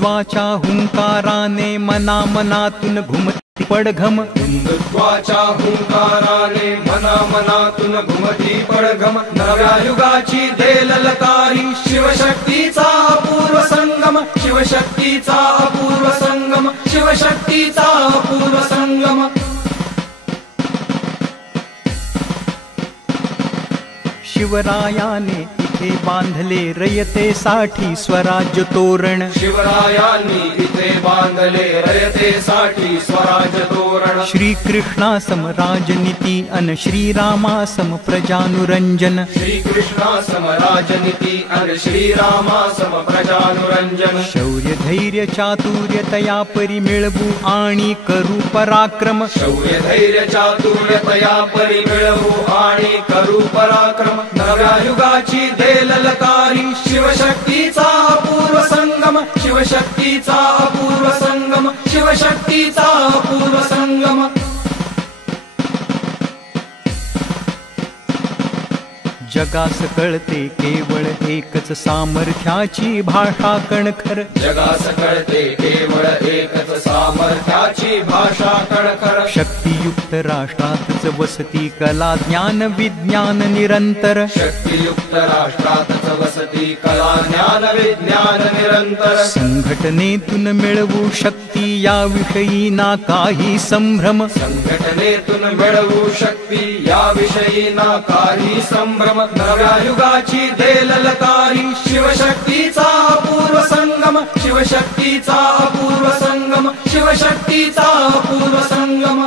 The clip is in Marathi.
हिंदुत्वाच्या हुंकाराने मनामनातून घुमती पडघम, हिंदुत्वाच्या हुंकाराने मनामनातून घुमती पडघम, नव्या युगाची देल लकारी शिवशक्तीचा अपूर्व संगम, शिवशक्तीचा अपूर्व संगम, शिवशक्तीचा अपूर्व संगम. शिवरायाने इथे बांधले रयतेसाठी स्वराज्य तोरण, शिवरायांनी इथे बांधले रयतेसाठी स्वराज्य तोरण. श्रीकृष्णासम राजनीती अन श्रीरामासम प्रजानुरंजन, श्रीकृष्णासम राजनीती अन श्रीरामासम प्रजानुरंजन. शौर्य धैर्य चातुर्यतया परिमिळवू आणि करू पराक्रम, शौर्य धैर्य चातुर्यतया परिमिळवू आणि करू पराक्रम, नव्या युगाची देल लकारी शिवशक्तीचा अपूर्व संगम, शिवशक्तीचा अपूर्व संगम, शिवशक्तीचा अपूर्व संगम. जगास कळते केवळ एकच सामर्थ्याची भाषा कणखर, जगास कळते केवळ एकच सामर्थ्याची भाषा कणखर. शक्तियुक्त राष्ट्रातच वसती कला ज्ञान विज्ञान निरंतर, शक्तियुक्त राष्ट्रातच वसती कला ज्ञान विज्ञान निरंतर. संघटनेतून मिळवू शक्ती याविषयी ना काही संभ्रम, संघटनेतून मिळवू शक्ती याविषयी ना काही संभ्रम, नव्या युगाची देल लकारी शिवशक्तीचा अपूर्व संगम, शिवशक्तीचा अपूर्व संगम, शिवशक्तीचा अपूर्व संगम.